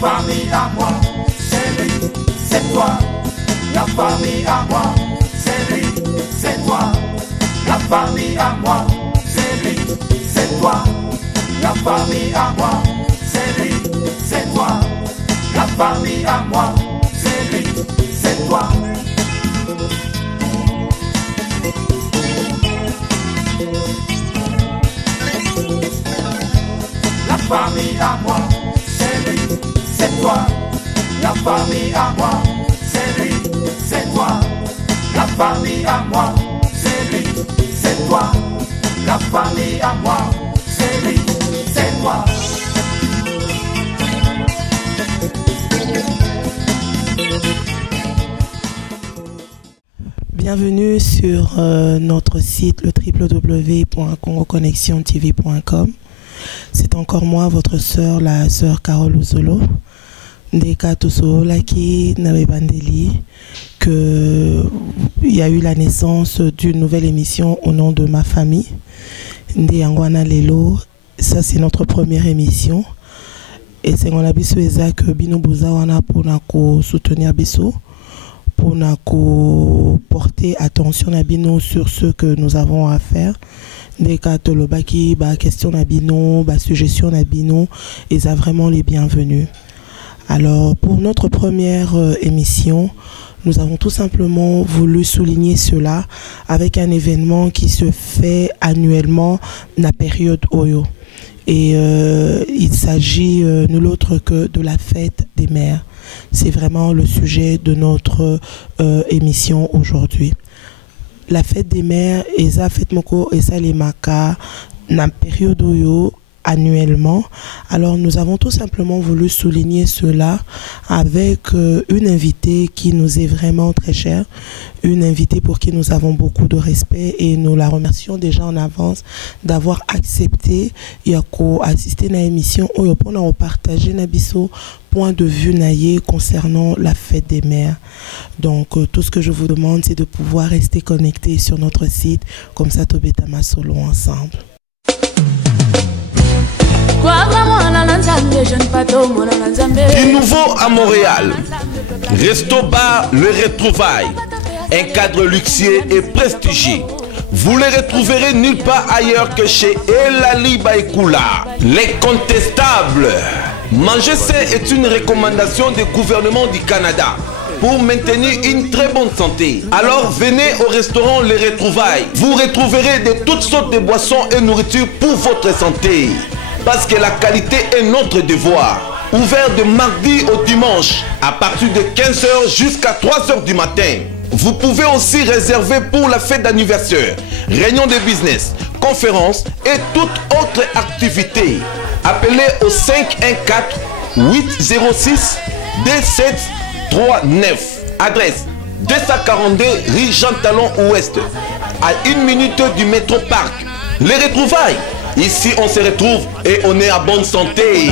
famille à moi, c'est lui, c'est toi. La famille à moi, c'est lui, c'est toi. La famille à moi, c'est lui, c'est toi. La famille à moi, c'est lui, c'est toi. La famille à moi, c'est lui, c'est toi. La famille à moi, c'est lui, c'est toi. La famille à moi, c'est lui, c'est toi. La famille à moi, c'est lui, c'est toi. La famille à moi, c'est lui, c'est toi. Bienvenue sur notre site le www.congoconnexiontv.com. C'est encore moi, votre sœur, la sœur Carole Ouzolo. Ndeka Tosola qui n'avait bandeli que il y a eu la naissance d'une nouvelle émission au nom de ma famille. Ndé Angwana Lelo, ça c'est notre première émission. Et c'est qu'on a biso ezak bino boza wana pour soutenir biso, pour porter attention à bino sur ce que nous avons à faire. Des cas tolobaki, question à bino, suggestion à bino, et ça vraiment les bienvenus. Alors pour notre première émission, nous avons tout simplement voulu souligner cela avec un événement qui se fait annuellement la période Oyo. Et il s'agit nul autre que de la fête des mères. C'est vraiment le sujet de notre émission aujourd'hui. La fête des mères, et ça fête moko et ça les maka, na période Oyo annuellement. Alors nous avons tout simplement voulu souligner cela avec une invitée qui nous est vraiment très chère, une invitée pour qui nous avons beaucoup de respect et nous la remercions déjà en avance d'avoir accepté assister à l'émission pour partager nabiso point de vue naïe concernant la fête des mères. Donc tout ce que je vous demande, c'est de pouvoir rester connecté sur notre site, comme ça Tobetama Solo ensemble. Du nouveau à Montréal, Resto Bar Le Retrouvailles, un cadre luxueux et prestigieux. Vous les retrouverez nulle part ailleurs que chez Elali Baïkoula. L'incontestable. Manger sain est une recommandation du gouvernement du Canada pour maintenir une très bonne santé. Alors venez au restaurant Les Retrouvailles. Vous retrouverez de toutes sortes de boissons et nourritures pour votre santé. Parce que la qualité est notre devoir. Ouvert de mardi au dimanche à partir de 15 h jusqu'à 3 h du matin. Vous pouvez aussi réserver pour la fête d'anniversaire, réunion de business, conférences et toute autre activité. Appelez au 514-806-2739. Adresse 242 rue Jean Talon Ouest, à 1 minute du métro Parc. Les Retrouvailles. Ici on se retrouve et on est à bonne santé.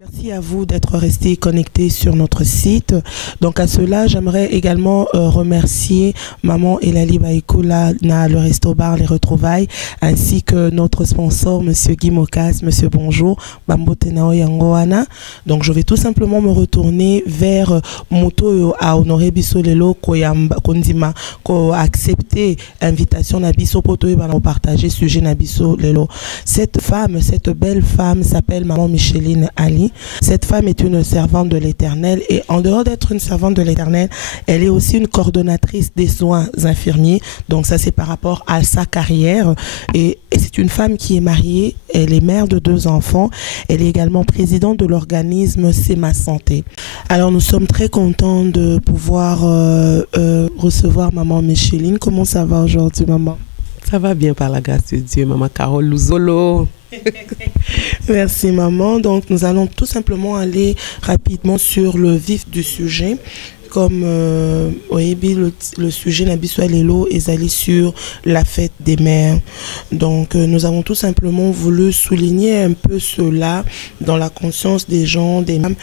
Merci à vous d'être restés connectés sur notre site. Donc à cela, j'aimerais également remercier Maman Elali Baïkoula, le Resto Bar Les Retrouvailles, ainsi que notre sponsor, Monsieur Guy Mokas. Monsieur bonjour, Bambote Nao Yangoana. Donc je vais tout simplement me retourner vers Moto à Honoré Biso Lelo Kondima, ko accepté invitation na Biso Poto et partager sujet na Biso Lelo. Cette femme, cette belle femme s'appelle Maman Micheline Ali. Cette femme est une servante de l'Éternel et en dehors d'être une servante de l'Éternel, elle est aussi une coordonnatrice des soins infirmiers. Donc ça c'est par rapport à sa carrière et c'est une femme qui est mariée, elle est mère de 2 enfants, elle est également présidente de l'organisme C'est Ma Santé. Alors nous sommes très contents de pouvoir recevoir Maman Micheline. Comment ça va aujourd'hui, maman? Ça va bien par la grâce de Dieu, Maman Carole Ouzolo. Merci maman. Donc nous allons tout simplement aller rapidement sur le vif du sujet. Comme le sujet Nabiswa Lelo est allé sur la fête des mères. Donc nous avons tout simplement voulu souligner un peu cela dans la conscience des gens, des femmes.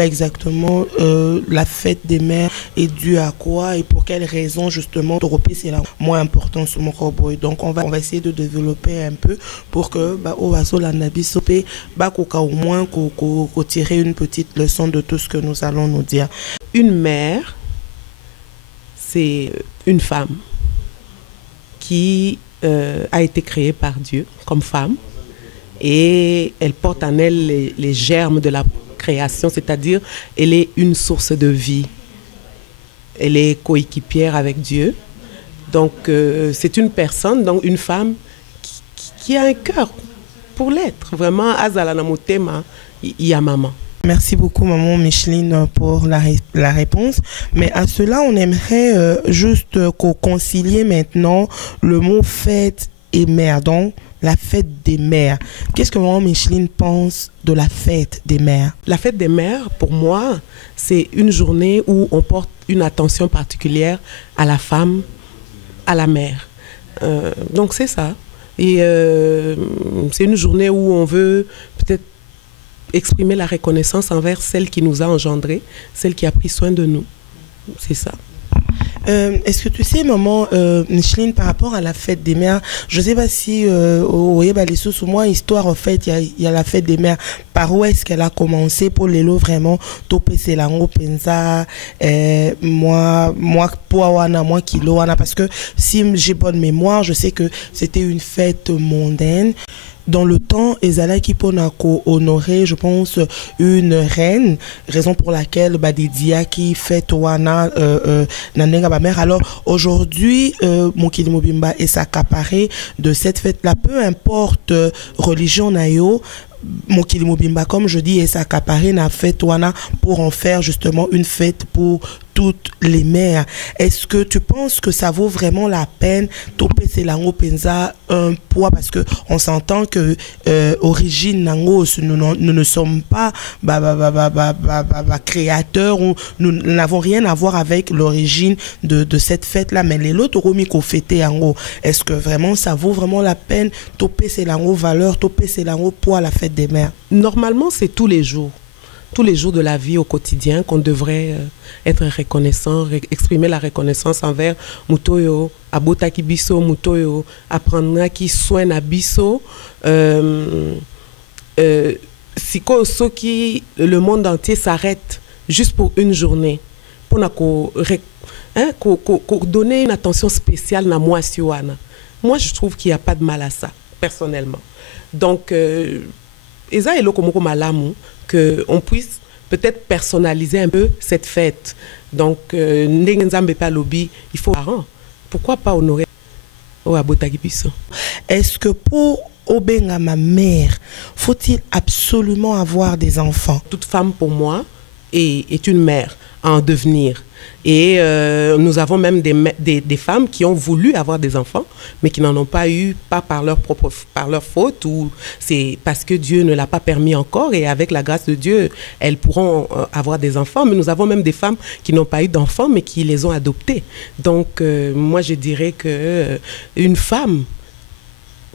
Exactement la fête des mères est due à quoi et pour quelles raisons justement c'est la moins important sur mon corps. Donc on va essayer de développer un peu pour que au moins tirer une petite leçon de tout ce que nous allons nous dire. Une mère, c'est une femme qui a été créée par Dieu comme femme et elle porte en elle les germes de la création, c'est-à-dire elle est une source de vie. Elle est coéquipière avec Dieu. Donc c'est une personne, donc une femme qui a un cœur pour l'être. Vraiment, Azala Motema, il y a maman. Merci beaucoup, maman Micheline, pour la réponse. Mais à cela, on aimerait juste concilier maintenant le mot fête et mère. Donc, la fête des mères. Qu'est-ce que maman Micheline pense de la fête des mères? La fête des mères, pour moi, c'est une journée où on porte une attention particulière à la femme, à la mère. Donc, c'est ça. Et c'est une journée où on veut peut-être exprimer la reconnaissance envers celle qui nous a engendrés, celle qui a pris soin de nous. C'est ça. Est-ce que tu sais, maman Micheline, par rapport à la fête des mères, je ne sais pas si sous moi, histoire, en fait, il y a la fête des mères. Par où est-ce qu'elle a commencé pour les lots vraiment topé c'est lango penza moi kilo wana, parce que si j'ai bonne mémoire, je sais que c'était une fête mondaine. Dans le temps, ezalaki pona ko honorer, je pense, une reine, raison pour laquelle des qui fait wana nanenga ba mère. Alors aujourd'hui, Mokili Mobimba est s'accaparé de cette fête-là, peu importe religion nayo. Mokili Mobimba, comme je dis, est s'accaparé na fête wana pour en faire justement une fête pour toutes les mères. Est-ce que tu penses que ça vaut vraiment la peine topé c'est lango penza un poids, parce que on s'entend que origine nango nous ne sommes pas créateurs, ou nous n'avons rien à voir avec l'origine de cette fête là, mais les lots romi ko fêter yango, est-ce que vraiment ça vaut vraiment la peine topé c'est lango valeur, topé c'est lango poids la fête des mères? Normalement, c'est tous les jours de la vie au quotidien qu'on devrait être reconnaissant, exprimer la reconnaissance envers Mutoyo, Abotaki Biso, Mutoyo, apprendre qui soigne à Biso, Siko Soki, le monde entier s'arrête juste pour une journée, pour donner une attention spéciale à moi, Siwana. Moi, je trouve qu'il n'y a pas de mal à ça, personnellement. Donc, Eza et Lokomoko Malamu, qu'on puisse peut-être personnaliser un peu cette fête. Donc, il faut parents. Pourquoi pas honorer Est-ce que pour Obenga ma mère, faut-il absolument avoir des enfants? Toute femme, pour moi, est une mère en devenir. Et nous avons même des femmes qui ont voulu avoir des enfants, mais qui n'en ont pas eu, pas par leur faute, ou c'est parce que Dieu ne l'a pas permis encore, et avec la grâce de Dieu, elles pourront avoir des enfants. Mais nous avons même des femmes qui n'ont pas eu d'enfants, mais qui les ont adoptés. Donc, moi, je dirais que une femme,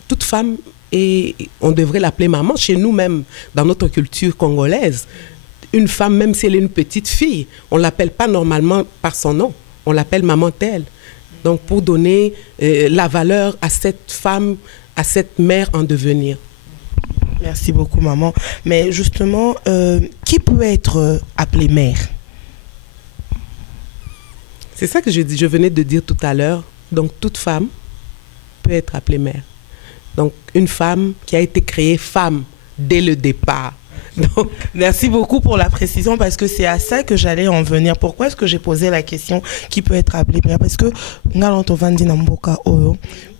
toute femme, et on devrait l'appeler maman, chez nous même, dans notre culture congolaise. Une femme, même si elle est une petite fille, on ne l'appelle pas normalement par son nom, on l'appelle maman telle. Donc pour donner la valeur à cette femme, à cette mère en devenir. Merci beaucoup, maman. Mais justement, qui peut être appelée mère? C'est ça que je venais de dire tout à l'heure. Donc toute femme peut être appelée mère. Donc une femme qui a été créée femme dès le départ. Donc, merci beaucoup pour la précision, parce que c'est à ça que j'allais en venir. Pourquoi est-ce que j'ai posé la question qui peut être appelée mère? Parce que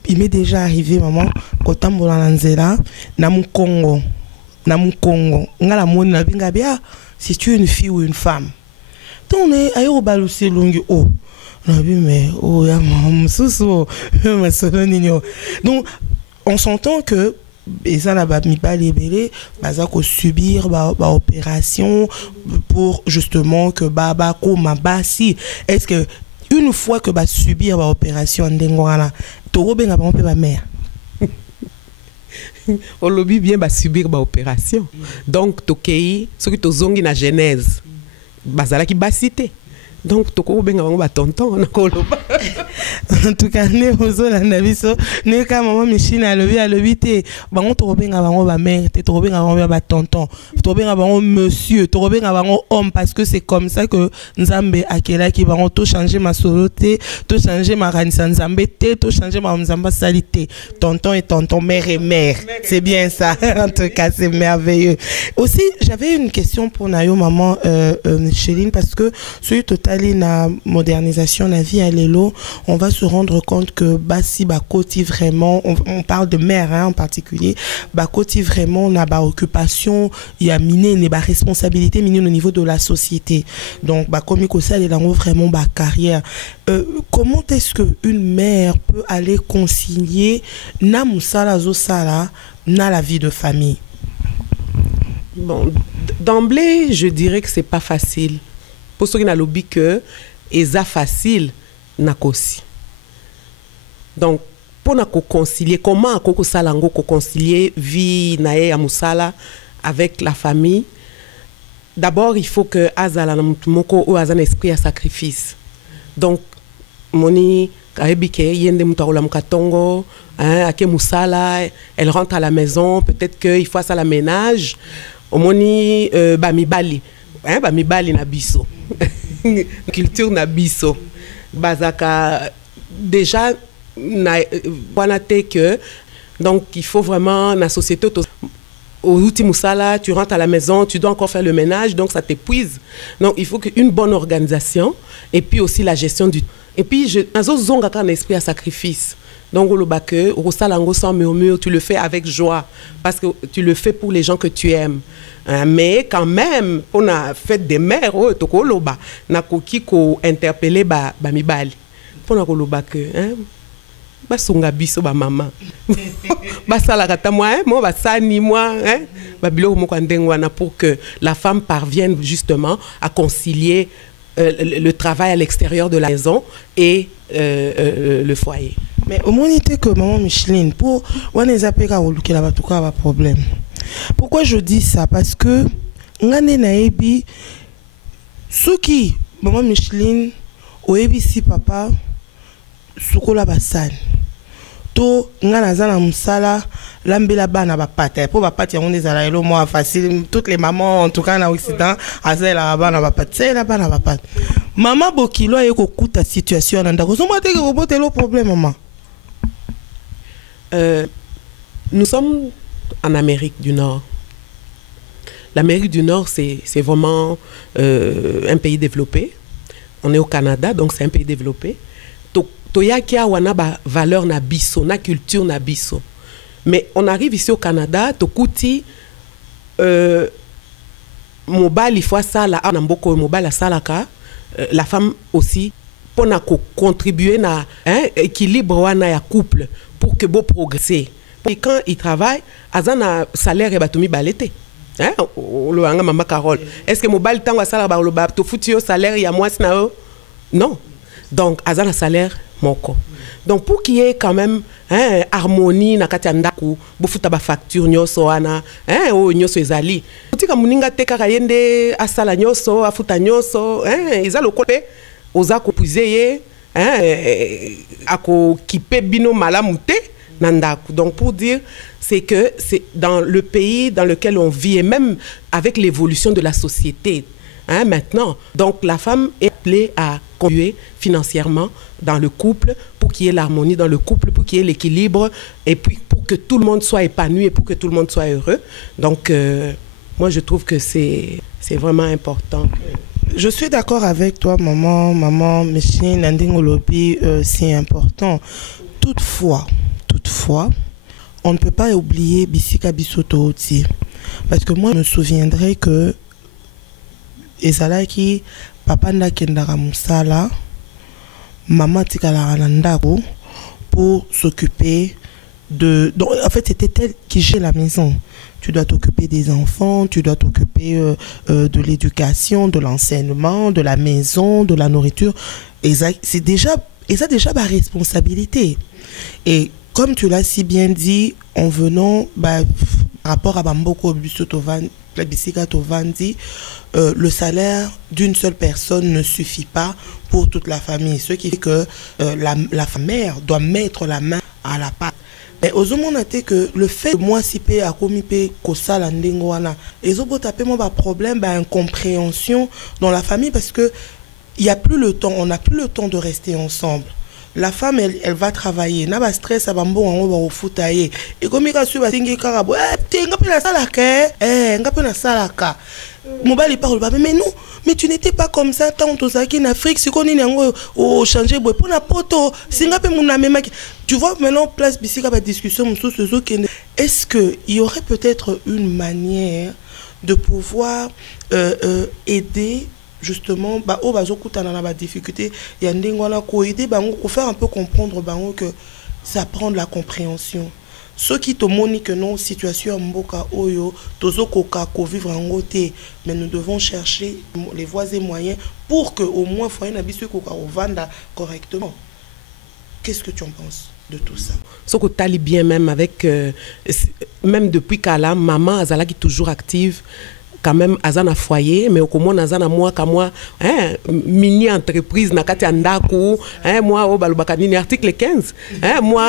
il m'est déjà arrivé, maman, quand si tu es une fille ou une femme, donc on s'entend que eza na ba mibali ebele baza ko subir ba opération pour justement que baba koma basi. Est-ce que une fois que ba subir ba opération ndengwana to benga ba ba mère au lobby bien ba subir ba opération donc tokei soki tozongi na genèse bazala ki basité donc toko benga bango ba tonton na koloba en tout cas ne ozola na biso ne ka maman Micheline alobi te bango to benga bango ba mère te to benga bango ba tonton to benga bango monsieur to benga bango homme parce que c'est comme ça que Nzambe akela ki bango to changer ma soloté to changer ma ranisa Nzambe te to changer ma Nzamba salité tonton et tonton mère et mère c'est bien ça en tout cas c'est merveilleux. Aussi j'avais une question pour Nayo maman Micheline parce que sur total la modernisation la vie à l'élo, on va se rendre compte que basi bakoti vraiment on parle de mère hein, en particulier bakoti vraiment na ba occupation il y a miné ne ba responsabilité miné au niveau de la société donc bakomi ko ça les vraiment ba carrière comment est-ce que une mère peut aller concilier na musala zo sala na la vie de famille? Bon, d'emblée je dirais que c'est pas facile. Pour ceux qui n'ont lobby que eza facile nakosi. Donc pour nako concilier comment akoko salango ko concilier vie nae ya musala avec la famille. D'abord il faut que azala moko ou azana esprit à sacrifice. Donc moni kaebike yende mutaola mukatongo hein ake musala elle rentre à la maison peut-être que il faut ça la ménage omoni ba mibali hein ba mibali na biso culture na biso bazaka déjà na wanate que donc il faut vraiment la société au outil musala tu rentres à la maison tu dois encore faire le ménage donc ça t'épuise donc il faut qu'une bonne organisation et puis aussi la gestion du et puis je nazo zonga ka un esprit à sacrifice donc le baque au salango sans murmure tu le fais avec joie parce que tu le fais pour les gens que tu aimes. Mais quand même on a fait des mères to ko loba na ko kiko interpeller ba mibali pona ko loba que hein ba sunga biso ba maman ba sala kata moi mo ba sani moi hein ba biloko mo ndengwana pour que la femme parvienne justement à concilier le travail à l'extérieur de la maison et le foyer. Mais au moins il que maman Micheline pour on les appelle à oluki là tout cas pas problème. Pourquoi je dis ça? Parce que ngane naebi suki maman Micheline oebi si papa sukola basani to ngana zana musala lambela bana ba pata pour ba pata on des ala moi facile toutes les mamans en tout cas na Occident azela bana ba pata la bana ba pata maman bokilo ayeko kuta situation na ndako so mate ko bote le problème maman. Nous sommes en Amérique du Nord. L'Amérique du Nord, c'est vraiment un pays développé. On est au Canada, donc c'est un pays développé. Toya kia wana ba valeur na biso, na culture na biso. Mais on arrive ici au Canada, tokuti mobile il faut ça la namboko mobile salaka la femme aussi pour na contribuer na équilibre wana ya couple pour que beau progresser. Et quand il travaille, azana salaire et batomi balete. Hein? Le anga maman Carole. Est-ce que mobile tango salaire ba le ba to futur salaire ya moi na non. Donc azana salaire moko. Donc pour qu'il y ait quand même harmonie na kati ndaku, bo futa ba facture nyoso ana, o nyoso ezali. Tika muninga teka kayende asala nyoso, afuta nyoso, ezalo kope oza ko puiser ako kipe bino malamu te. Donc pour dire, c'est que c'est dans le pays dans lequel on vit et même avec l'évolution de la société maintenant. Donc la femme est appelée à contribuer financièrement dans le couple pour qu'il y ait l'harmonie dans le couple, pour qu'il y ait l'équilibre et puis pour que tout le monde soit épanoui et pour que tout le monde soit heureux. Donc moi je trouve que c'est vraiment important. Je suis d'accord avec toi maman Micheline Nandingolobi, c'est important. Toutefois, on ne peut pas oublier Bisika Bisoto aussi. Parce que moi, je me souviendrai que Ezalaki, papa nda kendara musala, maman tikala nandako pour s'occuper Donc, en fait, c'était elle qui gère la maison. Tu dois t'occuper des enfants, tu dois t'occuper de l'éducation, de l'enseignement, de la maison, de la nourriture. Et ça, c'est déjà ma responsabilité. Et comme tu l'as si bien dit, en venant, par rapport à Bamboko Bisika Tovandi, le salaire d'une seule personne ne suffit pas pour toute la famille. Ce qui fait que la mère doit mettre la main à la pâte. Mais aux hommes on a été que le fait que moi si pe a commis pe kosa la ndengwana et zobo tapé moi problème incompréhension dans la famille parce que il y a plus le temps, on n'a plus le temps de rester ensemble. La femme elle va travailler, n'a pas stress à bambo en au foutailler et comme il a su batingi karabo nga pe la salaka nga pe na salaka mobali parle pas mais non mais tu n'étais pas comme ça tant aux Zaki en Afrique si qu'on est au changer boy pour la poto singa pe mon même tu vois maintenant place bisika ba discussion sur ce est-ce que il y aurait peut-être une manière de pouvoir aider justement au bazokuta na ba difficulté ya ndengwana ko aider bango ko faire un peu comprendre bango que ça prend de la compréhension. Ceux qui te montrent que non, situation mboka oyo, tozo koka ko vivre en côté, mais nous devons chercher les voies et moyens pour que au moins foyer na biso koka vanda correctement. Qu'est-ce que tu en penses de tout ça? Ce que tu bien même avec même depuis Kala, maman azala qui toujours active. Quand même azana foyer mais au moins azana moi comme moi mini entreprise na kati andaku moi au balubaka nini article 15 moi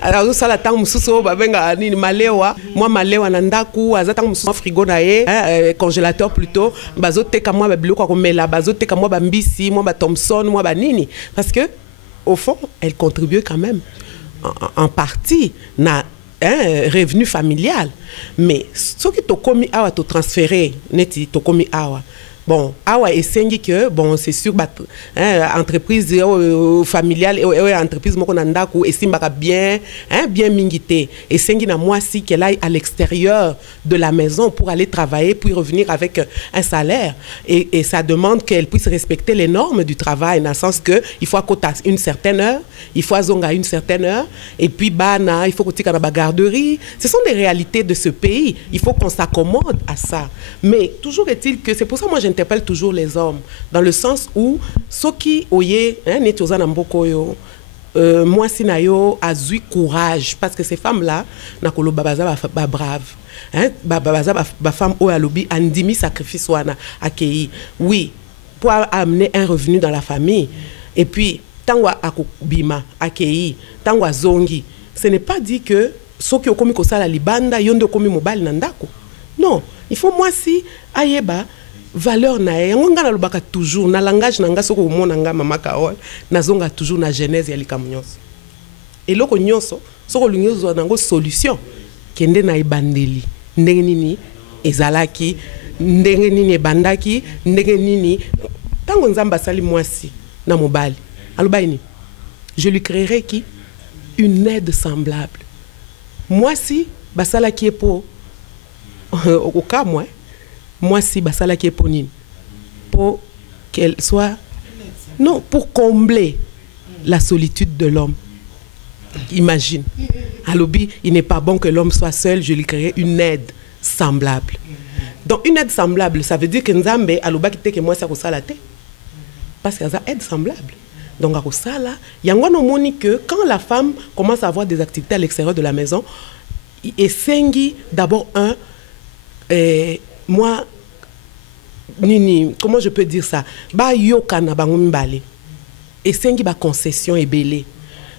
alors ça la temps mususu babenga nini malewa moi malewa na ndaku azata mususu frigo na ye congélateur plutôt bazote ka moi babiloko ko mela bazote ka moi ba mbisi moi ba Thomson moi ba nini parce que au fond elle contribue quand même en partie na revenu familial mais ce qui t'a commis awa te transféré neti t'a commis awa bon awa esengi que bon c'est sûr entreprise familiale et entreprise moko na ndako esimbaka bien bien mingité esengi na moi si qu'elle aille à l'extérieur de la maison pour aller travailler puis revenir avec un salaire et ça demande qu'elle puisse respecter les normes du travail dans le sens que il faut à une certaine heure il faut zonga à une certaine heure et puis bana il faut que tu na garderie. Ce sont des réalités de ce pays, il faut qu'on s'accommode à ça mais toujours est-il que c'est pour ça moi j'interpelle toujours les hommes dans le sens où ceux qui oye netozana mboko yo moi sinayo azui courage parce que ces femmes là nakolo babaza ba brave babaza ba femme o alobi andimi sacrifice wana akei oui pour amener un revenu dans la famille et puis tangwa akobima akei tangwa zongi ce n'est pas dit que ceux qui ont commis ça la libanda yondo commis mobile nandako non il faut moi si ayeba valeur na yango ngana lobaka toujours na langage na nga soko mona nga mama kaol na zonga toujours na genèse ya likamnyos et loko nyonso soko lunyozo nango solution kende na ibandeli ndenge nini ezalaki ndenge nini ebandaki ndenge nini tango nzamba sali mwasi na mobali alobaini je lui créerai qui une aide semblable mwasi basala qui est pour au cas moi si basala qui est pour nini pour qu'elle soit non pour combler la solitude de l'homme. Imagine alobi il n'est pas bon que l'homme soit seul, je lui créerai une aide semblable. Donc une aide semblable ça veut dire que nzambe aloba ki te que moi ça ko sala te parce que ça aide semblable. Donc à Rosala, il y a un moni que quand la femme commence à avoir des activités à l'extérieur de la maison, et sengi d'abord moi nini comment je peux dire ça ba yokana bango mbale et sengi ba concession et belé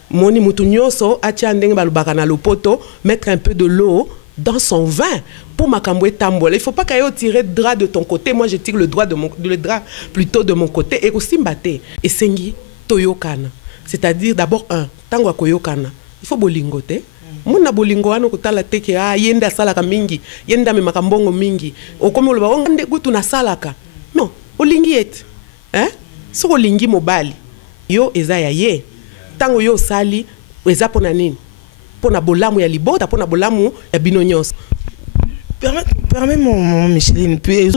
moni mutu nyonso atia ndenge balubaka na lopoto mettre un peu de l'eau dans son vin pour makambo tambola. Il faut pas qu'aille tirer le drap de ton côté, moi je tire le drap plutôt de mon côté et aussi mbaté et sengi toyokana, c'est-à-dire d'abord tango koyokana il faut bolingote. Muna bolingo wana kutala teke yenda salaka mingi yenda me makambongo mingi okomi oloba onde gutu na salaka non olingi et so olingi mobali yo eza ya ye tango yo sali eza pona nini pona bolamu ya libota pona bolamu ya bino nyonso. permets mon Micheline, puis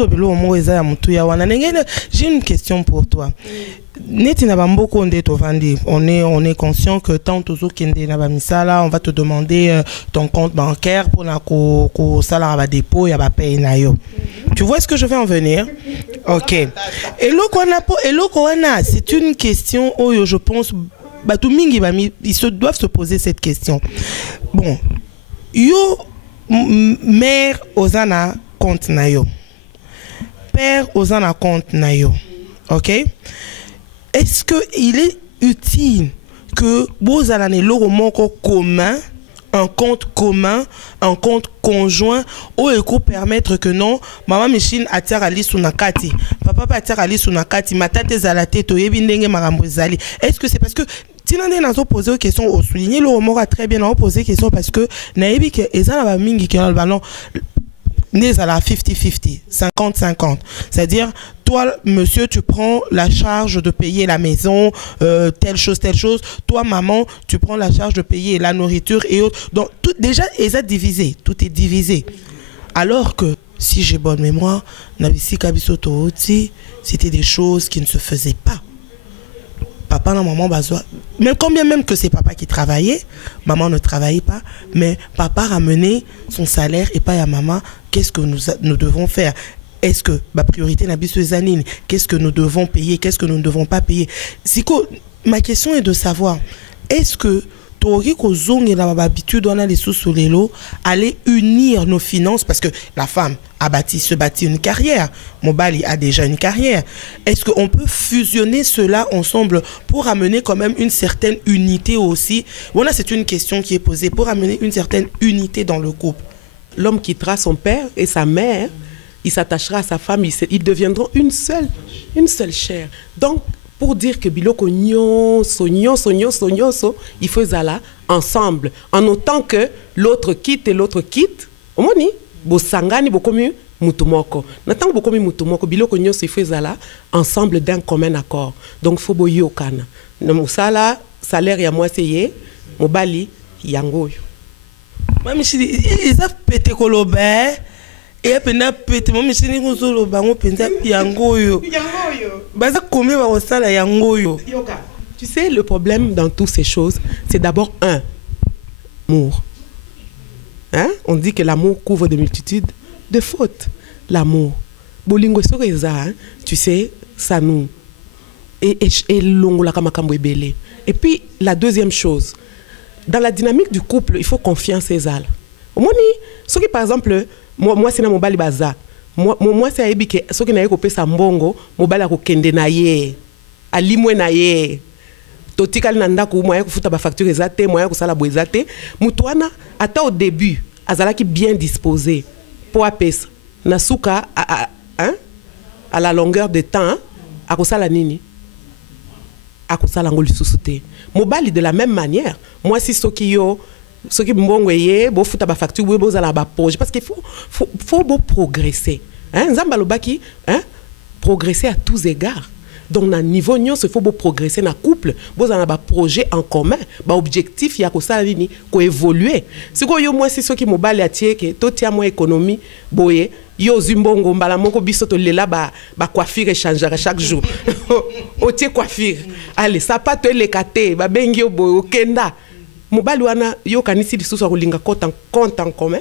j'ai une question pour toi. On est conscient que tant on va te demander ton compte bancaire pour la dépôt et tu vois ce que je vais en venir? Ok. Et c'est une question où je pense ils se doivent se poser cette question. Bon, yo mère Ozana compte na yo, père Ozana compte na yo. Ok? Est-ce que il est utile que vous allez commun, un compte commun, un compte conjoint, ou il peut permettre que non, maman Micheline attire ali sunakati, papa attire ali sunakati, matate zalate to yebindenge marambo zali. Est-ce que c'est parce que Tinande n'a pas posé une question au souligner, le Romor a très bien posé une question parce que naïbi que ezana ba mingi qui le ballon n'est à la 50-50, 50-50. C'est-à-dire, toi, monsieur, tu prends la charge de payer la maison, telle chose. Toi, maman, tu prends la charge de payer la nourriture et autres. Donc, tout, déjà, c'est divisé. Tout est divisé. Alors que, si j'ai bonne mémoire, c'était des choses qui ne se faisaient pas. Papa et maman, même combien même que c'est papa qui travaillait, maman ne travaillait pas, mais papa ramenait son salaire et pas à maman. Qu'est-ce que nous devons faire? Est-ce que ma priorité n'a pas besoin? Qu'est-ce que nous devons payer? Qu'est-ce que nous ne devons pas payer? Ma question est de savoir, est-ce que aller unir nos finances, parce que la femme se bâtit une carrière, Mobali a déjà une carrière. Est-ce qu'on peut fusionner cela ensemble pour amener quand même une certaine unité aussi? Voilà, c'est une question qui est posée, pour amener une certaine unité dans le couple. L'homme quittera son père et sa mère, il s'attachera à sa femme, ils deviendront une seule chair. Donc, pour dire que biloko nyonso, il faut zala ensemble, en autant que l'autre quitte et l'autre quitte. Omoni, bo sangani bo komi mutumoko. Natang bo komi mutumoko, biloko nyonso il faut zala ensemble d'un commun accord. Donc faut bo yokana. Na musala salaire ya mwasi ye, mobali yangoyo. Mami chili, ils a pété kolobe. Et puis na pété moi monsieur ni kozolo bango penza yangoyo. Baza combien va au sala yangoyo. Tu sais le problème dans toutes ces choses, c'est d'abord amour. Hein? On dit que l'amour couvre de multitudes de fautes. L'amour. Bolingo soreza, hein? Tu sais, ça nous et longo la kamakambo ebele. Et puis la deuxième chose, dans la dynamique du couple, il faut confiance et zal. Au moni, ce qui par exemple moi c'est na mobali baza moi c'est aibi que ce qui na yeko pesa mbongo mobali ko kende na ye alimwe na ye totikali na ndako moya ko futa ba facture ezate moya ko sala boezate mutuana ata au début azalaki bien disposé pour apesa na suka à la longueur de temps a ko sala nini a ko sala ngoli susute mobali de la même manière moi si sokiyo ce qui mbongweye bo futa ba facture bo za ba projet parce qu'il faut progresser hein nzambalobaki hein progresser à tous égards donc na niveau nyon il faut progresser na couple bo za ba projet en commun ba objectif ya ko sala nini ko évoluer siko yo moi si soki mobali atie ke to tia mo économie boye yo zimbongo mbala moko biso to lela ba coiffure échangera chaque jour o tie coiffure allez ça pas te lekate ba bengi yo boye okenda mobali wana yo kanisi lisusu akolinga compte en commun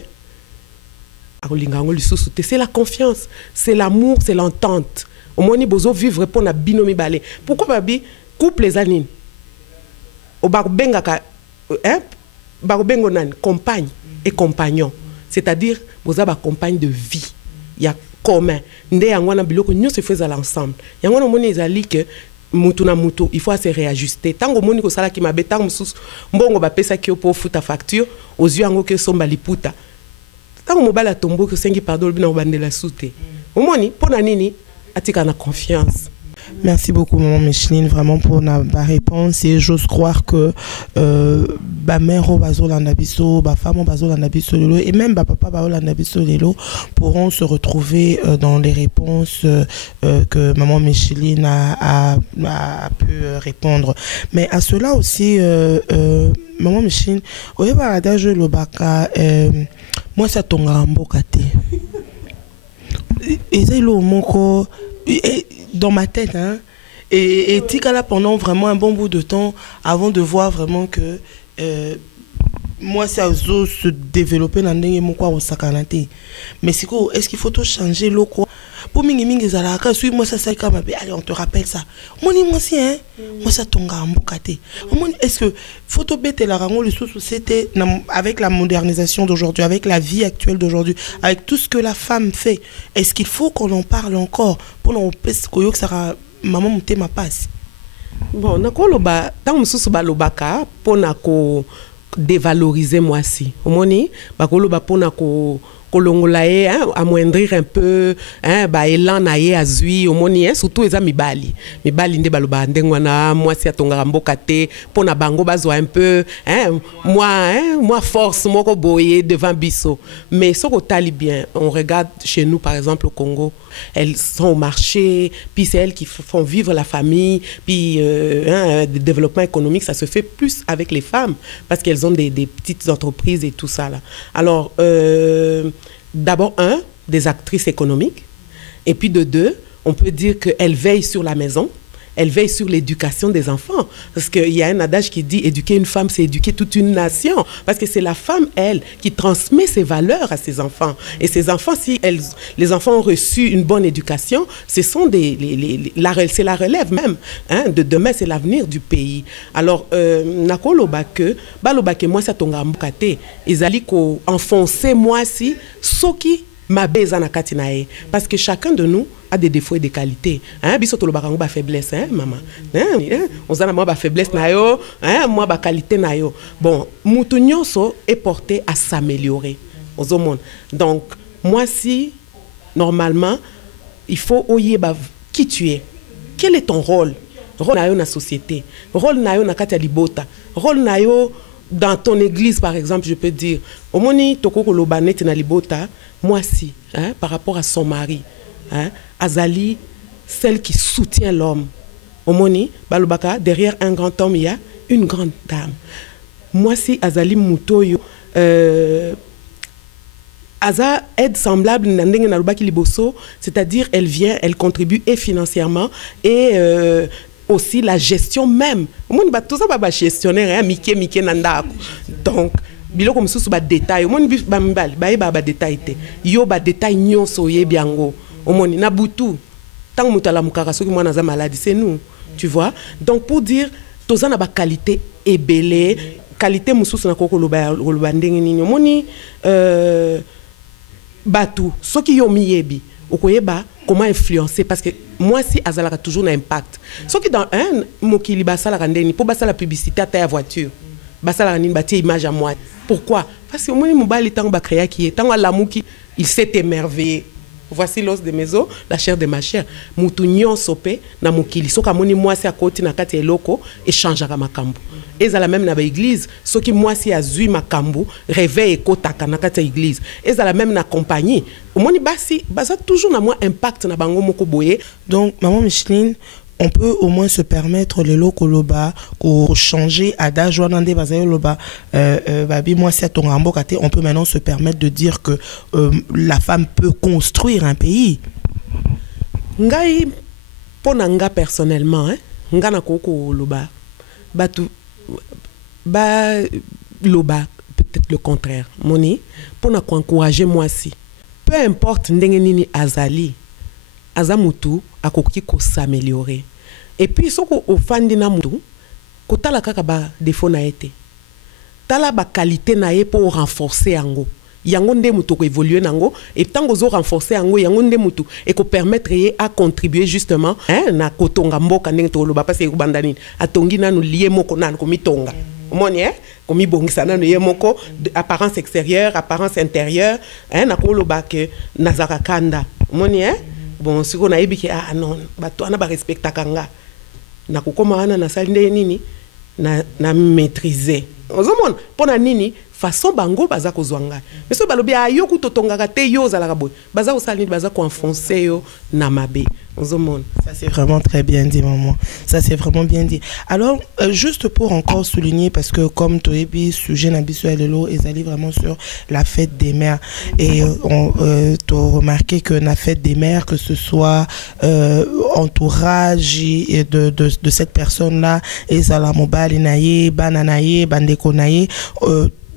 akolinga ngo lisusu te c'est la confiance c'est l'amour c'est l'entente au moni bozo vivre pour na binomi balé pourquoi babi couple les anines o babenga ka hein babengo nan compagne et compagnon c'est-à-dire boza ba compagne de vie ya commun nde yango na biloko nyonso faisait l'ensemble yango na moni ezali que mutu na mutu il faut se réajuster tango moni ko sala ki mabe tango mususu mbongo ba pesa ki po futa facture aux yeux yango ke somba liputa tango mobala tombo que sengi pardon bina obandela sute omoni pona nini atika na confiance. Merci beaucoup, maman Micheline, vraiment pour ma réponse. Et j'ose croire que ma mère au bazo l'andabiso, ma femme au bazo l'andabiso lelo, et même ma papa bazo l'andabiso lelo pourront se retrouver dans les réponses que maman Micheline a pu répondre. Mais à cela aussi, maman Micheline, au début, je le baka, moi ça tombe en bokate. dans ma tête, hein. Et Tikala pendant vraiment un bon bout de temps avant de voir vraiment que moi c'est à se développer dans le monde au sakanate. Mais c'est quoi, est-ce qu'il faut tout changer l'eau quoi? Pour mingi zalaka suis moi ça comme allez on te rappelle ça. Moi ni moi si hein. Moi ça tonga mbokate. Est-ce que photo bête la rango le société avec la modernisation d'aujourd'hui, avec la vie actuelle d'aujourd'hui, avec tout ce que la femme fait, est-ce qu'il faut qu'on en parle encore pour non que ça maman monter ma passe? Bon, nakoloba tant mususu balobaka pona ko dévaloriser moi si. Omoni bakoloba pona ko kolongolae amoindrir un peu ba elan na ye azui omoni surtout eza mibali nde baloba ndengwana moi si atonga mboka te pona bango bazwa un peu moi force moko boye devant biso. Mais ce qu'on tali bien, on regarde chez nous par exemple au Congo, elles sont au marché, puis c'est elles qui font vivre la famille, puis le développement économique ça se fait plus avec les femmes parce qu'elles ont des petites entreprises et tout ça là. Alors d'abord, des actrices économiques. Et puis de deux, on peut dire qu'elles veillent sur la maison, elles veillent sur l'éducation des enfants. Parce qu'il y a un adage qui dit éduquer une femme, c'est éduquer toute une nation. Parce que c'est la femme, elle, qui transmet ses valeurs à ses enfants. Et ces enfants, si les enfants ont reçu une bonne éducation, ce sont c'est la relève même. De demain, c'est l'avenir du pays. Alors, nakolobake, moi, ça tonga mbukate, ils allaient enfoncer moi si, soki ma beza na katinae. Parce que chacun de nous a des défauts et des qualités. Biso tolo bakango ba faiblesse, maman. On a moi ba faiblesse na yo, moi ba qualité na yo. Bon, mutu nyonso est porté à s'améliorer aux hommes. Donc, moi si normalement, il faut oyer ba qui tu es. Quel est ton rôle? Rôle na yo na société, rôle na yo na kati ya libota, rôle na yo dans ton église par exemple, je peux dire omoni toko loba net na libota, moi si par rapport à son mari, Azali, celle qui soutient l'homme. Omoni balobaka, derrière un grand homme il y a une grande dame. Moi si Azali Mutoyo Aza aide semblable nandenge na lobaki liboso, c'est-à-dire elle vient, elle contribue et financièrement et aussi la gestion même. Omoni ba tout ça ba gestionnaire mike nanda. Donc biloko mususu ba détail. Omoni ba mbali ba détail te. Yo ba détail nyonso ye biango. Omoni na butu. Tant mutala mukara soki mwana za maladie, c'est nous. Tu vois? Donc pour dire tozana ba qualité ebele, qualité mususu na koko loba ndenge nini. Omoni batu soki yo miyebi okoyeba comment influencer parce que moi si azalaka toujours un impact soki dans un mokili basala ndeni pour basala publicité à ta voiture basala nini batie image à moi. Pourquoi? Parce que moni mobali tango ba créa qui est tango lamuki il s'est émerveillé. Voici l'os de mes os, la chair de ma chair. Mutu nyonso pe na mokili soka moni moi si akoti na kati eloko échangeaka makambo. Ezala même na ba église soki moi si azui makambo réveil ekotaka na kati église. Ezala même na compagnie. Omoni basi baza toujours na moi impact na bango moko boye. Donc maman Micheline, on peut au moins se permettre les locaux loba pour changer adage joanande bazayo loba babi moi si ton ambokate, on peut maintenant se permettre de dire que la femme peut construire un pays. Ngai ponanga personnellement nga na koko loba batu ba loba peut-être le contraire moni pona ko encourager moi si peu importe ndenge nini azali azamutu akoki ko s'améliorer. Et puis soko ofandi na mutu ko tala kaka ba défaut na été tala ba qualité na ye pour renforcer yango yango nde mutu ko évoluer nango et tango zo renforcer yango yango nde mutu et ko permettre ye à contribuer justement na kotonga mboka ndenge to loba parce que bandani atongi nanu lié moko nanu ko mitonga moni komi bongisa nanu ye moko apparence extérieure apparence intérieure na ko loba que nazaka kanda moni bon si on a ébi que non bato ana ba respecta kanga na kokoma ana na sali nini na maîtriser ozomona pona nini façon bango baza kozwanga mais so balobi ayo ku totongaka te yo zalaka boy baza ko salini baza ko enfoncer yo na mabe ozomona. Ça c'est vraiment très bien dit maman, ça c'est vraiment bien dit. Alors juste pour encore souligner parce que comme toyebi sujet na biso elelo ezali vraiment sur la fête des mères et on remarqué que la fête des mères que ce soit entourage et de cette personne là ezala mobali naye bananaye bandeko naye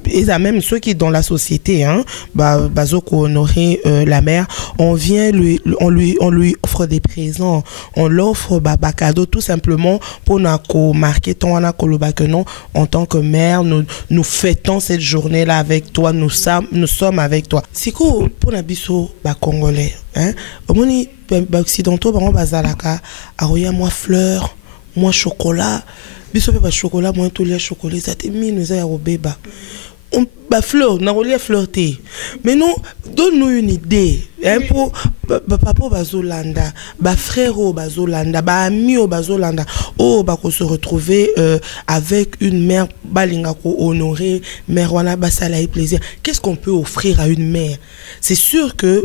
et même ceux qui dans la société hein bazoko honorer la mère, on vient on lui offre des présents, on l'offre cadeau tout simplement pour nous marquer ton anakolobak non en tant que mère nous fêtons cette journée là avec toi, nous sommes avec toi. Siko pour na biso ba congolais hein omoni ba occidentaux ba bazalaka aroya moi fleur moi chocolat biso ba chocolat moi tout les chocolat ça te mine za ya robeba ba fleur na relié flirter mais non donne-nous une idée hein pour papa bazolanda ba frère bazolanda ba ami bazolanda ba ko se retrouver avec une mère balinga ko honorer mère wana basala plaisir. Qu'est-ce qu'on peut offrir à une mère? C'est sûr que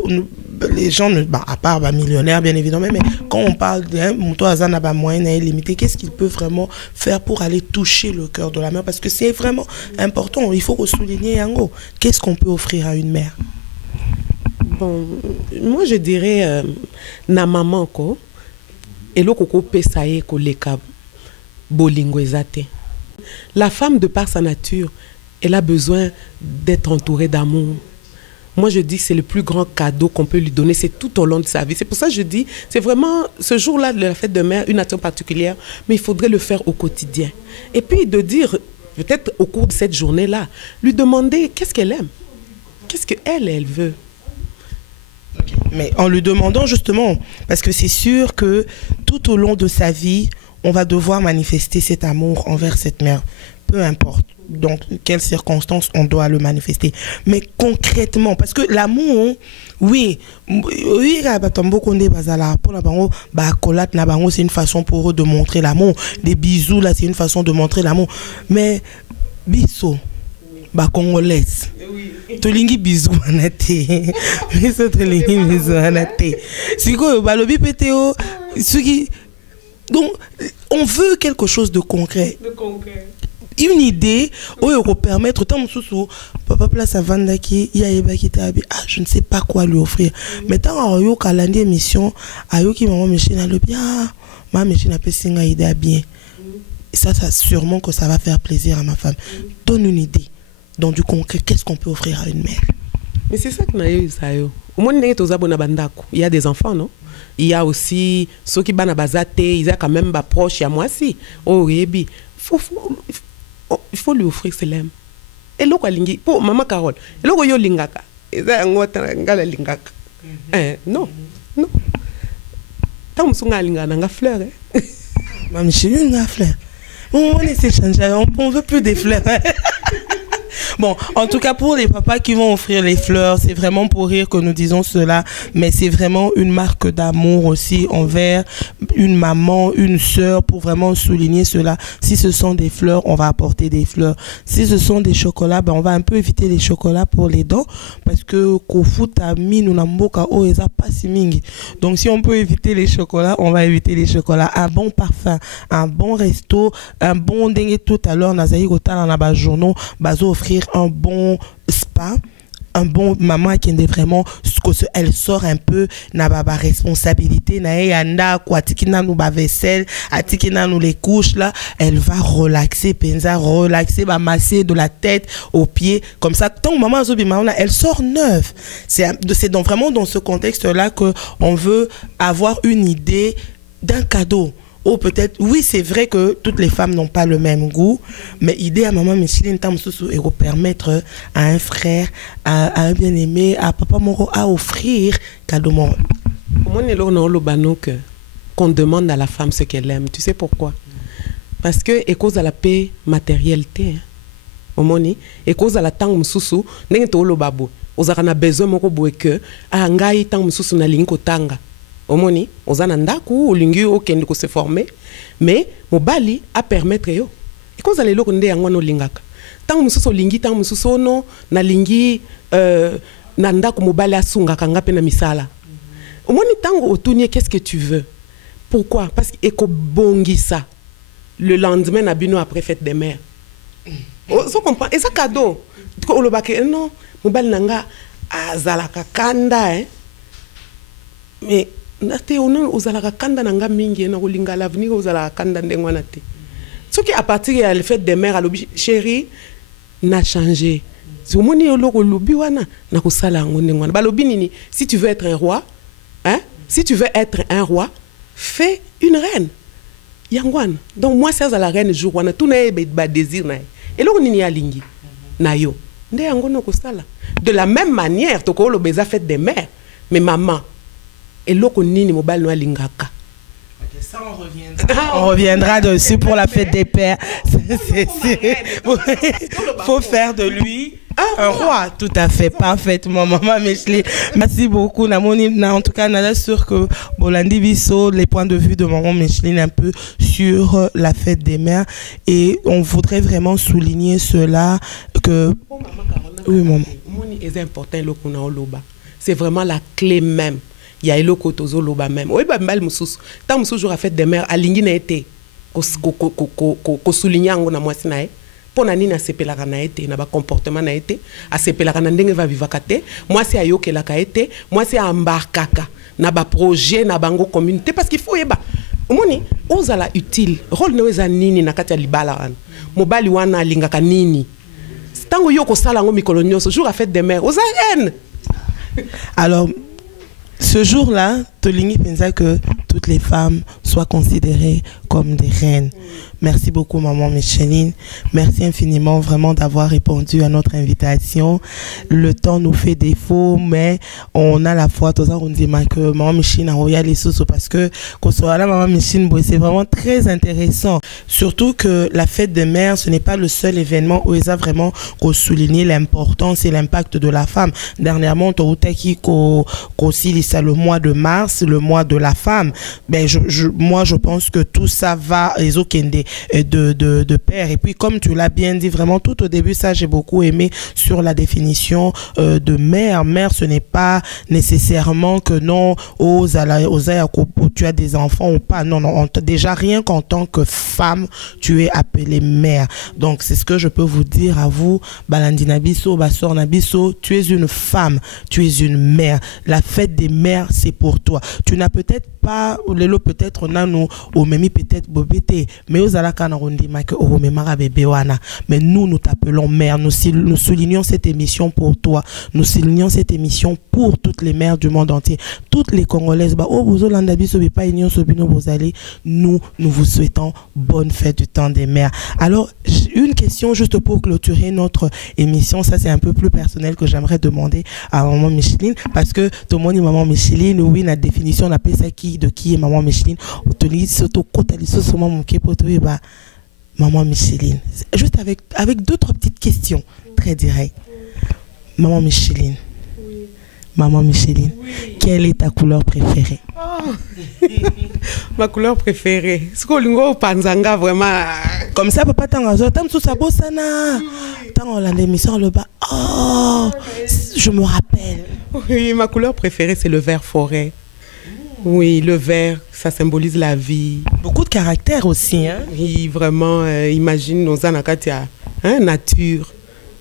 les gens à part millionnaires bien évidemment mais quand on parle d'un monto azana ba moyen limité, qu'est-ce qu'ils peuvent vraiment faire pour aller toucher le cœur de la mère parce que c'est vraiment important, il faut souligner yango. Qu'est-ce qu'on peut offrir à une mère? Bon, moi je dirais na maman ko eloko ko pesaye ko leka bolingo ezate. La femme de par sa nature, elle a besoin d'être entourée d'amour. Moi je dis que c'est le plus grand cadeau qu'on peut lui donner, c'est tout au long de sa vie. C'est pour ça que je dis, c'est vraiment ce jour-là de la fête de mère une attention particulière, mais il faudrait le faire au quotidien. Et puis de dire peut-être au cours de cette journée-là, lui demander qu'est-ce qu'elle aime, qu'est-ce qu'elle veut. Okay. Mais en lui demandant justement, parce que c'est sûr que tout au long de sa vie, on va devoir manifester cet amour envers cette mère, peu importe dans quelles circonstances on doit le manifester. Mais concrètement, parce que l'amour, oui, c'est une façon pour eux de montrer l'amour. Des bisous, là, c'est une façon de montrer l'amour. Mais, bisous, congolaise. Tolingi bisous anate. Bisous tolingi bisous anate. Siko balobi pétéo. Donc, on veut quelque chose de concret. Une idée où il peut permettre tant papa place à Vandaki, je ne sais pas quoi lui offrir. Mais tant que calendrier mission, ayoki maman machine à le bien, ma machine a passé une idée bien. Ça sûrement que ça va faire plaisir à ma femme. Donne une idée. Dans du concret, qu'est-ce qu'on peut offrir à une mère? Mais c'est ça que nous avons. Au moins, il y a des enfants, non? Il y a aussi ceux qui sont bazate, ils ont quand même proche à moi aussi. Oh, il faut lui offrir ce l'aime. Et là, pour maman Carole, et là, il y a lingaka. Non, non. Tant que tu as une fleur. Maman, j'ai une fleur. On essaie de changer, on veut plus des fleurs. Bon, en tout cas, pour les papas qui vont offrir les fleurs, c'est vraiment pour rire que nous disons cela, mais c'est vraiment une marque d'amour aussi envers une maman, une sœur, pour vraiment souligner cela. Si ce sont des fleurs, on va apporter des fleurs. Si ce sont des chocolats, ben on va un peu éviter les chocolats pour les dents, parce que kofuta mi nous namboka o eza pas si mingi. Donc si on peut éviter les chocolats, on va éviter les chocolats. Un bon parfum, un bon resto, un bon dengue tout à l'heure, nazaï kotala na ba journaux, bazo offrir un bon spa, un bon maman qui est vraiment elle sort un peu na ba responsabilité na yanda quoi tikina nous ba vaisselle atikina nous les couches là, elle va relaxer penza relaxer ba masser de la tête aux pieds comme ça tant maman zobi maman elle sort neuve. C'est donc vraiment dans ce contexte là que on veut avoir une idée d'un cadeau. Ou peut-être, oui, c'est vrai que toutes les femmes n'ont pas le même goût, mais l'idée à maman Micheline Tamsousou est de permettre à un frère, à un bien-aimé, à papa Moro à offrir cadeau. Moi, qu'on demande à la femme ce qu'elle aime. Tu sais pourquoi? Parce que, et cause à la paix matérialité, et cause à la tang msusu, n'est pas le babou. Aux arana besoin moko que, à ngai tang msusu na linko tanga. Omoni, ozanandaku, olingi okende ko se former, mais mobali a permettre yo. Et quand vous allez l'okonde yango no lingaka. Tant mususo lingi, tant mususo no, na lingi, nanda kumobali asunga kanga pe na misala. Au moins, tango otunye, qu'est-ce que tu veux? Pourquoi? Parce que eko bongi ça. Le lendemain, nabino après fête des mères. Vous comprenez? Et ça cadeau. Non, mobali nanga azalaka kanda, hein. Mais nate ono ozalaka kanda nanga mingi na kolinga l'avenir ozalaka kanda ndengwana te. Ce qui à partir de la fête des mères à l'obi chérie n'a changé. Si omoni oloko lobi wana na kosala ngo ndengwana. Ba lobi nini si tu veux être un roi, hein? Si tu veux être un roi, fais une reine. Yangwana. Donc moi c'est à la reine jour wana tout na ba désir na. Et loko nini alingi na yo. Nde yango no kosala. De la même manière to ko lo beza fête des mères, mais maman et loko nini mobile no alingaka. Ça, on reviendra dessus pour la fête des pères. Faut faire de lui un roi. Tout à fait, parfaitement, maman Micheline. Merci beaucoup. En tout cas, on est sûr que Bolandi Bisso, les points de vue de maman Micheline un peu sur la fête des mères. Et on voudrait vraiment souligner cela que... Oui, maman. C'est vraiment la clé même. Il y a eloko tozo loba même. Oui, bah mal mususu. Tant mususu jour a fait des mères alingi na été. Ko souligner ngo na mwasi na e. Pona nini a sepelaka na été na ba comportement na été. A sepelaka na ndenge va vivaka te. Mwasi ayokelaka été. Mwasi embarkaka na ba projet na bango communauté parce qu'il faut yeba. Omoni ozala utile. Rôle no eza nini na kati ya libala wana. Mobali wana alingaka nini. Tango yoko sala ngo mikolo nyonso jour a fait des mères. Oza haine. Alors ce jour-là, Tolingi pensa que toutes les femmes soient considérées comme des reines. Merci beaucoup, maman Micheline. Merci infiniment vraiment d'avoir répondu à notre invitation. Le temps nous fait défaut, mais on a la foi. Tout ça, on dit que maman Micheline a envoyé les sous parce que qu'on soit là, maman Micheline, c'est vraiment très intéressant. Surtout que la fête des mères, ce n'est pas le seul événement où ils ont vraiment souligné l'importance et l'impact de la femme. Dernièrement, aussi le mois de mars, le mois de la femme. Ben, moi, je pense que tout ça va de pair. Et puis, comme tu l'as bien dit, vraiment, tout au début, ça, j'ai beaucoup aimé sur la définition de mère. Mère, ce n'est pas nécessairement que non, tu as des enfants ou pas. Non, non, déjà, rien qu'en tant que femme, tu es appelée mère. Donc, c'est ce que je peux vous dire à vous, Balandina Bisso, Bassor Nabisso, tu es une femme, tu es une mère. La fête des mères, c'est pour toi. Tu n'as peut-être pas, peut-être, nano, ou même peut-être bobété, mais aux alaka na rondima que oh memara bébé wana. Mais nous t'appelons mère. Nous soulignons cette émission pour toi. Nous soulignons cette émission pour toutes les mères du monde entier. Toutes les Congolaises, bah oh vous Olandabi sobi pas union sobino vous allez. Nous vous souhaitons bonne fête du temps des mères. Alors une question juste pour clôturer notre émission. Ça c'est un peu plus personnel que j'aimerais demander à maman Micheline parce que tout le monde dit maman Micheline. Oui, la définition on appelle ça de qui est maman Micheline. Maman Micheline. Juste avec deux, trois petites questions très directes. Maman Micheline. Oui. Maman Micheline. Oui. Quelle est ta couleur préférée? Oh. Ma couleur préférée. Ce que panzanga vraiment. Comme ça, papa, l'émission le bas. Oh, je me rappelle. Oui, ma couleur préférée, c'est le vert forêt. Oui, le vert, ça symbolise la vie. Beaucoup de caractère aussi, hein? Oui, vraiment, imagine nos anakatia, hein, nature,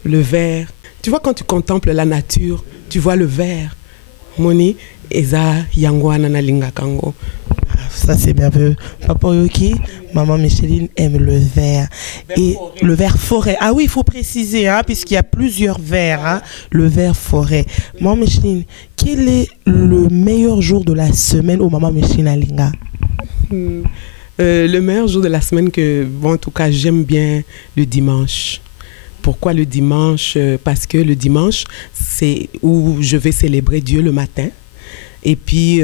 le vert. Tu vois, quand tu contemples la nature, tu vois le vert. Moni, eza yangwana na linga kango. Ça c'est merveilleux. Papa Yoki, maman Micheline aime le vert. Et forêt. Le vert forêt. Ah oui, il faut préciser, hein, puisqu'il y a plusieurs verts. Hein, le vert forêt. Maman Micheline, quel est le meilleur jour de la semaine au maman Micheline à Linga? Le meilleur jour de la semaine que, bon, en tout cas, j'aime bien le dimanche. Pourquoi le dimanche? Parce que le dimanche, c'est où je vais célébrer Dieu le matin. Et puis,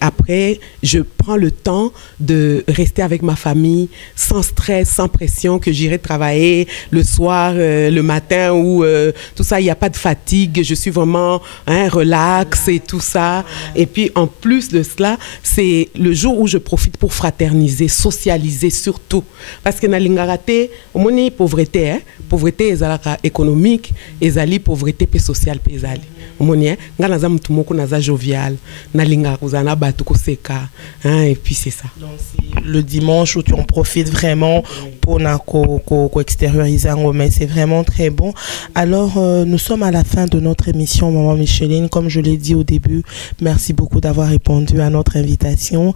après, je prends prends le temps de rester avec ma famille sans stress, sans pression, que j'irai travailler le soir, le matin ou tout ça. Il n'y a pas de fatigue. Je suis vraiment relax et tout ça. Et puis, en plus de cela, c'est le jour où je profite pour fraterniser, socialiser surtout. Parce que dans l'ingarate, au moins, pauvreté, pauvreté économique, et pauvreté sociale, pesali. Nga naza mutu moko naza jovial na linga kuzana batu koseka et puis c'est ça. Donc c'est le dimanche où tu en profites vraiment pour extérioriser mais c'est vraiment très bon. Alors nous sommes à la fin de notre émission Maman Micheline. Comme je l'ai dit au début, merci beaucoup d'avoir répondu à notre invitation.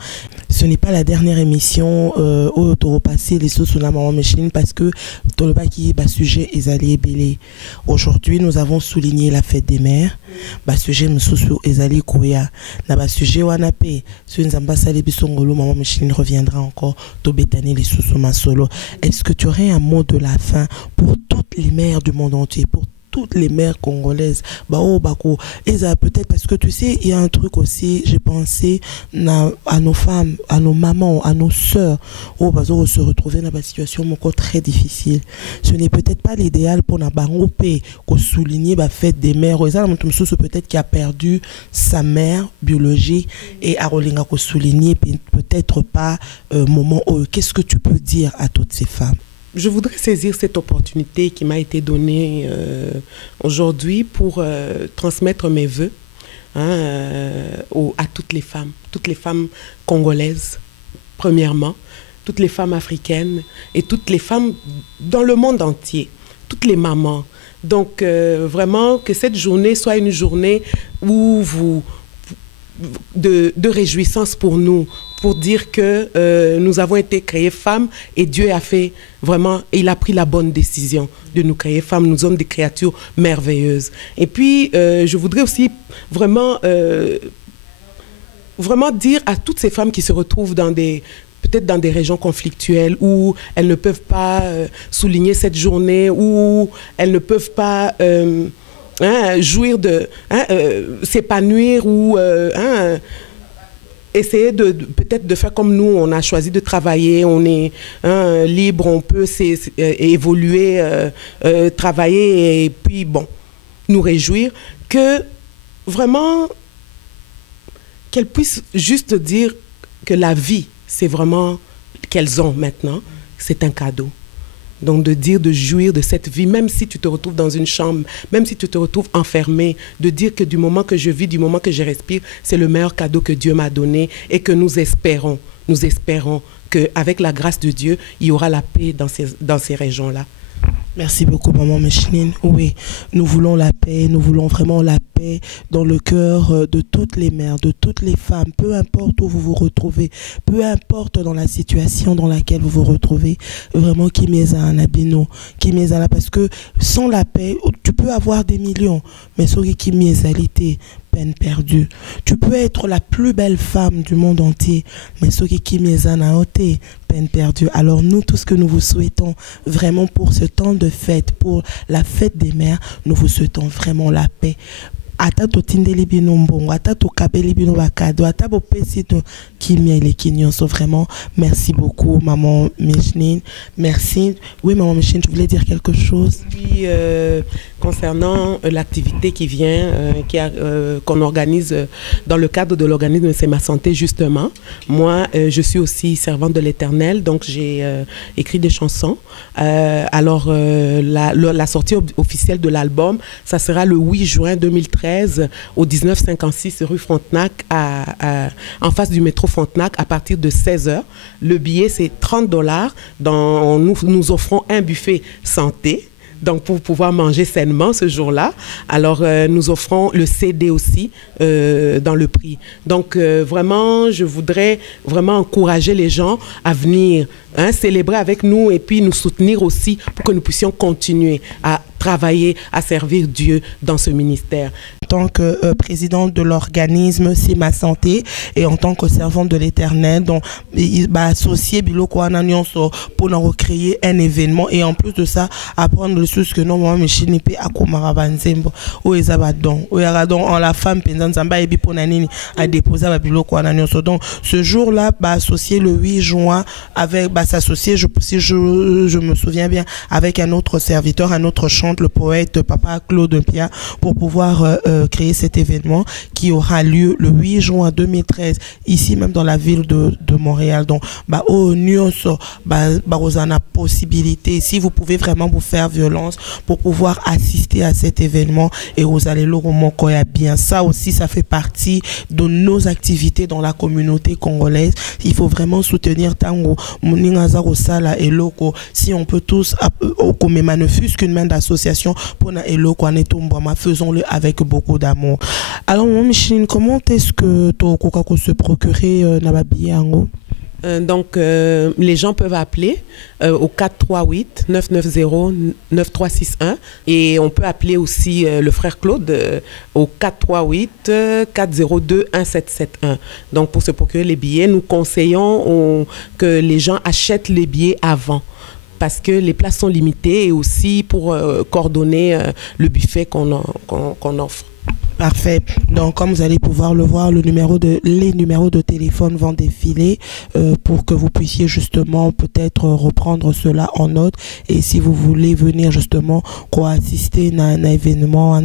Ce n'est pas la dernière émission où tu repasses les sous la Maman Micheline parce que toloba qui ba sujet ezali belé. Aujourd'hui, nous avons souligné la fête des mères. Ba sujet mususu ezali koya na ba sujet wana pe sur nzamba sali bisongolo Maman Micheline reviendra encore to betani les sous masolo. Est-ce que tu aurais un mot de la fin pour toutes les mères du monde entier, pour toutes les mères congolaises, peut-être parce que tu sais, il y a un truc aussi, j'ai pensé à nos femmes, à nos mamans, à nos sœurs, se retrouver dans une situation encore très difficile. Ce n'est peut-être pas l'idéal pour qu'on souligner la fête des mères. Peut-être qui a perdu sa mère biologique et à Rolinga qu'on souligner peut-être pas moment. Qu'est-ce que tu peux dire à toutes ces femmes? Je voudrais saisir cette opportunité qui m'a été donnée aujourd'hui pour transmettre mes vœux à toutes les femmes congolaises, premièrement, toutes les femmes africaines et toutes les femmes dans le monde entier, toutes les mamans. Donc, vraiment, que cette journée soit une journée où de réjouissance pour nous, pour dire que nous avons été créées femmes et Dieu a fait vraiment, il a pris la bonne décision de nous créer femmes. Nous sommes des créatures merveilleuses. Et puis, je voudrais aussi vraiment dire à toutes ces femmes qui se retrouvent peut-être dans des régions conflictuelles où elles ne peuvent pas souligner cette journée, où elles ne peuvent pas jouir s'épanouir ou essayer peut-être de faire comme nous, on a choisi de travailler, on est libre, on peut évoluer, travailler et puis bon, nous réjouir, que vraiment qu'elles puissent juste dire que la vie, c'est vraiment qu'elles ont maintenant, c'est un cadeau. Donc de jouir de cette vie, même si tu te retrouves dans une chambre, même si tu te retrouves enfermé, de dire que du moment que je vis, du moment que je respire, c'est le meilleur cadeau que Dieu m'a donné et que nous espérons qu'avec la grâce de Dieu, il y aura la paix dans ces régions-là. Merci beaucoup, Maman Micheline. Oui, nous voulons la paix, nous voulons vraiment la paix dans le cœur de toutes les mères, de toutes les femmes, peu importe où vous vous retrouvez, peu importe dans la situation dans laquelle vous vous retrouvez, vraiment, parce que sans la paix, tu peux avoir des millions, mais sans peine perdue. Tu peux être la plus belle femme du monde entier, mais ce qui est peine perdue. Alors nous, tout ce que nous vous souhaitons vraiment pour ce temps de fête, pour la fête des mères, nous vous souhaitons vraiment la paix. Atato tindeli bino mbongo, atato kabeli bino bakado, atabo pesito kimia ile kinyonso. Vraiment, merci beaucoup, Maman Micheline. Merci. Oui, Maman Micheline, tu voulais dire quelque chose? Oui, concernant l'activité qui vient, qu'on organise dans le cadre de l'organisme C'est ma santé, justement. Moi, je suis aussi servante de l'Éternel, donc j'ai écrit des chansons. Alors, la sortie officielle de l'album, ça sera le 8 juin 2013 au 1956 rue Frontenac, en face du métro Frontenac, à partir de 16h. Le billet, c'est $30. Nous offrons un buffet santé, donc pour pouvoir manger sainement ce jour-là. Alors, nous offrons le CD aussi dans le prix. Donc, vraiment, je voudrais vraiment encourager les gens à venir célébrer avec nous et puis nous soutenir aussi pour que nous puissions continuer à travailler à servir Dieu dans ce ministère. En tant que présidente de l'organisme C'est ma santé et en tant que servante de l'Éternel, donc il va associer Biloko Ananyonso pour recréer un événement et en plus de ça apprendre le choses que non moi machine pe akomara banzembo o ezabadon o yaradon en la femme penzanzamba et biponanini a déposé à Biloko Ananyonso. Donc ce jour-là va associer le 8 juin avec s'associer si je me souviens bien avec un autre serviteur, un autre chante, le poète Papa Claude Pia pour pouvoir créer cet événement qui aura lieu le 8 juin 2013 ici même dans la ville de Montréal. Donc au Nyonso Barozana possibilité si vous pouvez vraiment vous faire violence pour pouvoir assister à cet événement et vous allez le remonter bien. Ça aussi ça fait partie de nos activités dans la communauté congolaise. Il faut vraiment soutenir Tango Muningazaro Sala et Loko si on peut tous comme ne fût-ce qu'une main d'association pour na Eloko Anetomboama, faisons-le avec beaucoup d'amour. Alors, Micheline, comment est-ce que tu se procurer Nababiango? Donc, les gens peuvent appeler au 438-990-9361 et on peut appeler aussi le frère Claude au 438-402-1771. Donc, pour se procurer les billets, nous conseillons que les gens achètent les billets avant, parce que les places sont limitées et aussi pour coordonner le buffet qu'on offre. Parfait. Donc, comme vous allez pouvoir le voir, les numéros de téléphone vont défiler pour que vous puissiez justement peut-être reprendre cela en note. Et si vous voulez venir justement assister à un événement,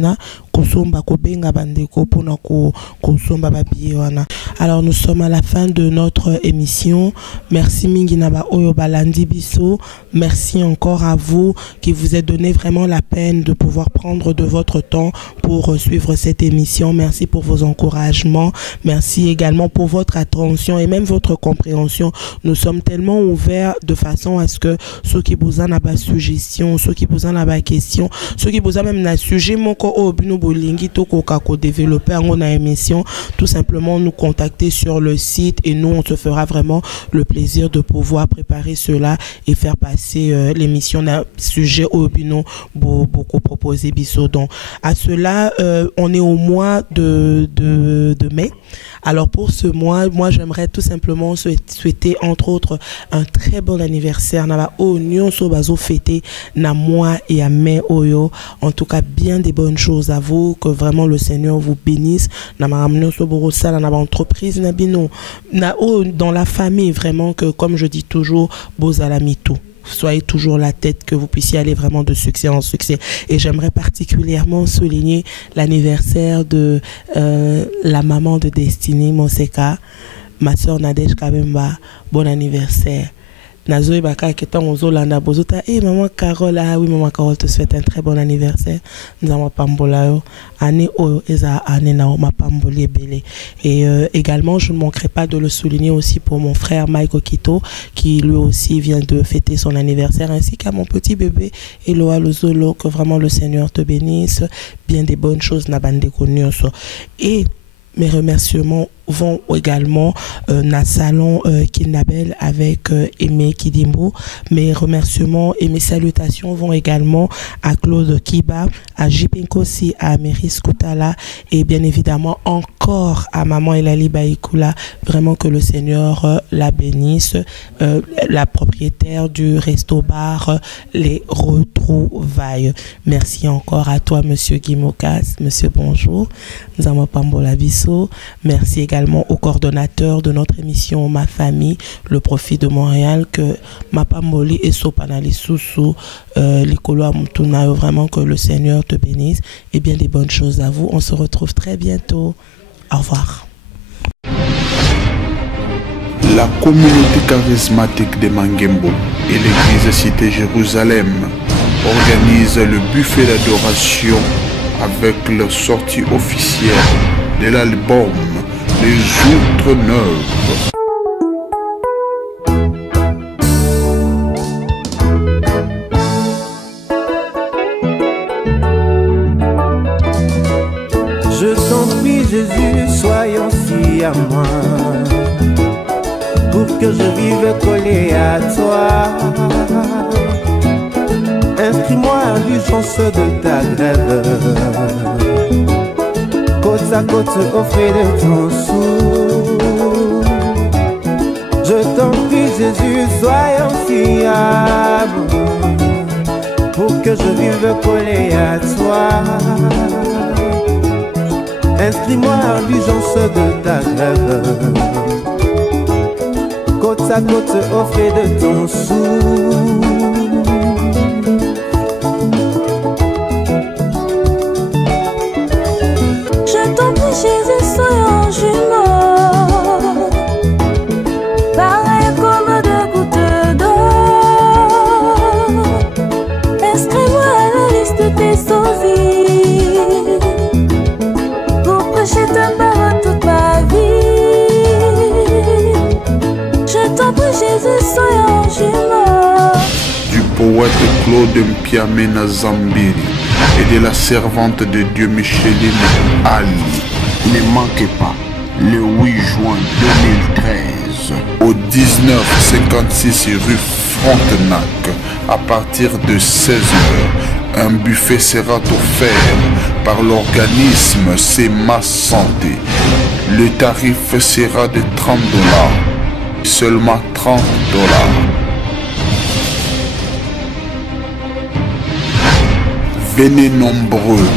alors nous sommes à la fin de notre émission. Merci Minginaba Oyo Balandi Biso. Merci encore à vous qui vous êtes donné vraiment la peine de pouvoir prendre de votre temps pour suivre cette émission. Merci pour vos encouragements. Merci également pour votre attention et même votre compréhension. Nous sommes tellement ouverts de façon à ce que ceux qui vous en ont des suggestions, ceux qui vous en ont des questions, ceux qui vous en ont même des sujets, développer en émission, tout simplement nous contacter sur le site et nous on se fera vraiment le plaisir de pouvoir préparer cela et faire passer l'émission d'un sujet au bino beaucoup proposé biso. Donc à cela on est au mois de mai. Alors pour ce mois, moi j'aimerais tout simplement souhaiter entre autres un très bon anniversaire na Union Sobazo fêté na moi et à mai oyo. En tout cas bien des bonnes choses à vous, que vraiment le Seigneur vous bénisse na maramno soborosa na entreprise na bino na dans la famille, vraiment que comme je dis toujours bozalamitou. Soyez toujours la tête, que vous puissiez aller vraiment de succès en succès. Et j'aimerais particulièrement souligner l'anniversaire de la maman de Destinée Monseka, ma soeur Nadège Kabemba. Bon anniversaire. Nazoé Baka qui est en Zolanda Bozota. Et maman Carole, ah oui, maman Carole te souhaite un très bon anniversaire. Nous avons Pambola, année o eza année na ma Pamboli belé. Et également, je ne manquerai pas de le souligner aussi pour mon frère Mike Okito, qui lui aussi vient de fêter son anniversaire, ainsi qu'à mon petit bébé Eloa Lozolo, que vraiment le Seigneur te bénisse. Bien des bonnes choses na bande konyoso. Et mes remerciements vont également na salon Kinabel avec Aimé Kidimbo. Mes remerciements et mes salutations vont également à Claude Kiba, à Jipenkosi, à Méris Koutala et bien évidemment encore à Maman Elali Baïkoula. Vraiment que le Seigneur la bénisse. La propriétaire du resto-bar Les Retrouvailles. Merci encore à toi, Monsieur Guimokas. Monsieur, bonjour. Nous avons Pambola Bisso. Merci également au coordonnateur de notre émission Ma Famille, le Profit de Montréal, que Mapamboli et Sopanali Soussou, Likolo Amutuna, vraiment que le Seigneur te bénisse et bien des bonnes choses à vous. On se retrouve très bientôt. Au revoir. La communauté charismatique de Mangembo et l'église Cité Jérusalem organisent le buffet d'adoration avec leur sortie officielle de l'album Les Outres Neuves. Je t'en prie Jésus, soyons si à moi, pour que je vive collé à toi. Inscris-moi à l'urgence de ta grève. Côte à côte au frais de ton sou. Je t'en prie Jésus, soyons fiables pour que je vive collé à toi. Inscris-moi à l'urgence de ta grève. Côte à côte au frais de ton sou. Je t'en prie Jésus, soyons jumeaux, pareil comme deux gouttes d'eau. Inscris-moi à la liste de tes sosies pour prêcher ta parole toute ma vie. Je t'en prie Jésus, soyons jumeaux. Du poète Claude Mpiamena Zambiri et de la servante de Dieu Micheline Ali. Ne manquez pas, le 8 juin 2013, au 1956 rue Frontenac, à partir de 16h, un buffet sera offert par l'organisme C'est Ma Santé. Le tarif sera de $30, seulement $30. Venez nombreux.